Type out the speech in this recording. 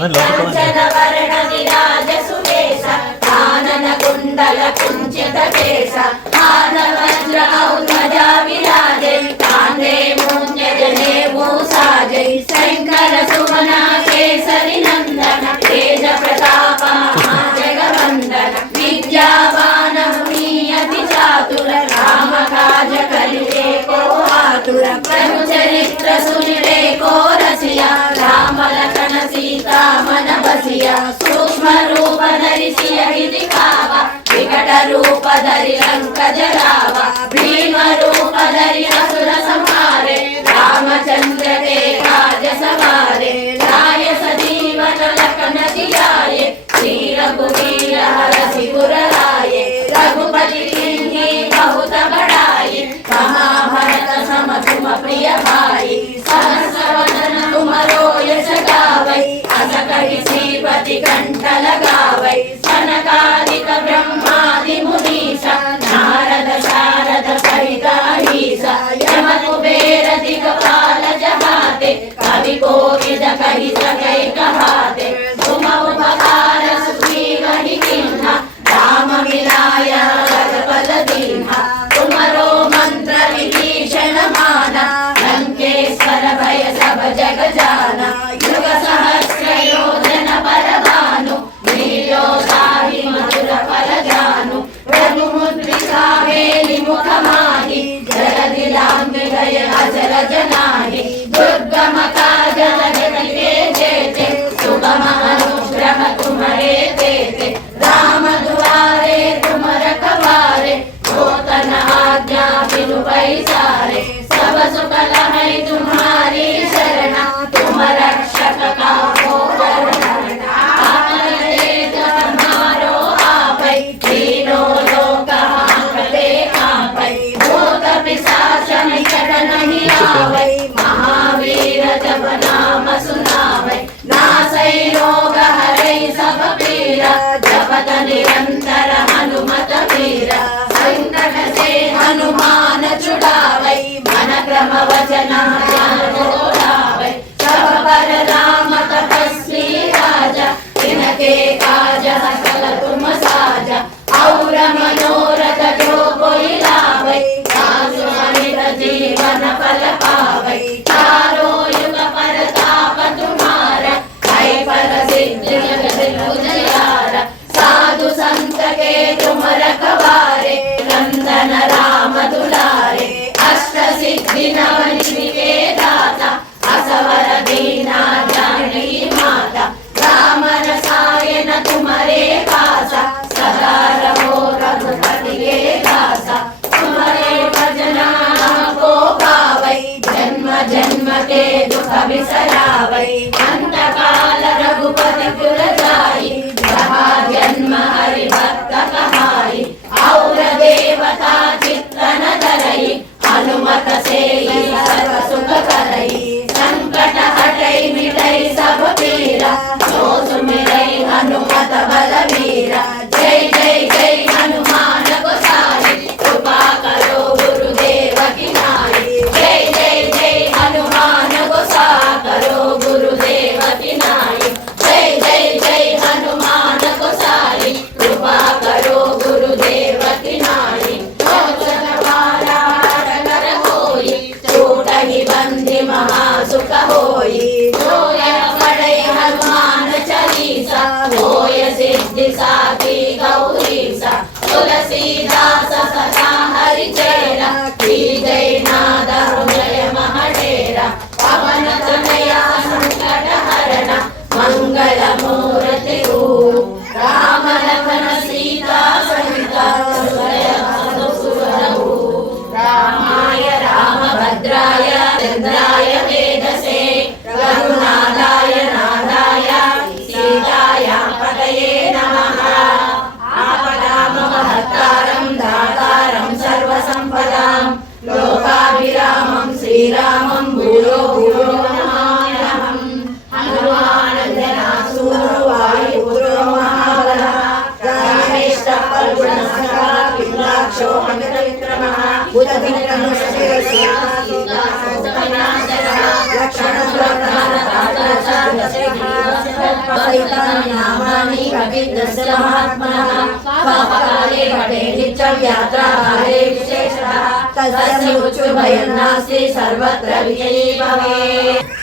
काञ्चनवर्ण विराज सुकेश कानन कुण्डल कुञ्चित केश आनवज्र औध्वजा विराजे कान्धे मूञ्जने भूषाजे शङ्कर सुमन केसरि नन्दन तेज प्रताप महाजगवन्दन विद्यावान मुनीयति चातुर राम काज करिए को आतुर प्रभु चरित्र सुनिरे को रसिया राम लखन सीता मन बसिया सूक्ष्म रूप धरि सियहि दिखावा विकट रूप धरि लंक जरावा भीम रूप धरि असुर संहारे रामचंद्र के काज सवारे लाय सजीवन लखन जियाए श्री रघुवीर हरषि पुर लाए रघुपति कीन्ही बहुत बड़ाई महाभारत सम तुम प्रिय भाई सहस वदन तुमरो यश गावै अस कहि श्रीपति कंठ लगावै सनकादिक ब्रह्मादि मुनीश नारद शारद सहित अहीश यम कुबेर दिक्पाल जहाते कवि कोविद कहि सकै कहाते तुम उपकार सुग्रीवहि कीन्हा राम मिलाय रघुपत दीन्हा तुमरो मंत्र विभीषण माना लंकेश्वर भय सब जग जाना युग सहस्र योजन पर भानु वीर्यो दाहि मधुर फल जानु प्रभु मुद्रिका मेलि मुख माहि जलधि लांघि गए अजर जनाहि दुर्गम काज जगति के जेते सुगम अनुग्रह तुम्हारे देते राम दुआरे तुम रखवारे होतन आज्ञा बिनु पैसारे सब सुख लहै तुम्हारी शरणा तुम रक्षक काहू करना तुम्हारो आपै तीनों लोक हांकते कांपै भूत पिशाच निकट नहीं आवै महावीर जब नाम सुनावै नासै रोग हरै सब पीरा जपत निरंतर हनुमत वीरा संकट से हनुमान छुड़ावै मन क्रम वचन ध्यान बोलावै सब पर राम तपस्वी राजा तिनके काज सकल तुम साजा और मनोरथ जो कोई लावै सासु सहित जीवन फल पावै चारों युग परताप तुम्हारा है फल सिद्धि जगत उजियारा साधु संत के तुम रखवारे नंदन राम दुलारे अष्ट सिद्धि नवनिधि के दाता असवर दीना जानकी माता राम रसायन तुम्हारे पासा सदा रहो रघुपति के दासा तुम्हारे भजन को पावै जन्म जन्म के दुख बिसरावै अंत काल रघुपति पुर जाई जहाँ जन्म हरि भक्त कहाई और देवता चित्तन धरई हनुमत से सर्व सुख करई संकट हटई मिटई सब पीरा जो सुमिरई हनुमत बलवीरा जय जय जय हनुमान गोसाई कृपा करो गुरुदेव की नाई जय जय जय हनुमान गोसा करो गुरुदेव की नाई जय जय जय हनुमान गोसाई कृपा करो गुरुदेव की नाई छूटहि बंधि महासुख होई जोय पढ़ै हनुमान चालीसा होय सिद्धि साखी गौरीसा तुलसीदास सदा हरि चेरा की जय नाद हृदय महडेरा पवन तनया संकट हरण मंगल मूर्ति राम लखन सीता सहित रामाय रामभद्राय चन्द्राय वेदसे रघुनाथाय नाथाय सीताय पतये नमः आपदामहत्तारं दातारं सर्वसम्पदां लोकाभिरामं श्रीरामं भूयो भूयो नमाम्यहम् हनुमानन्दनासूरो वायुपुरो महाबलः रामेष्टः फल्गुणः पिङ्गलाक्षो अमितविक्रमः सहितानि नामानि कविन्द्रस्य महात्मनः स्वापकाले पठे नित्यं यात्राकाले विशेषतः तस्य मृत्युभयं नास्ति सर्वत्र विजयी भवेत्।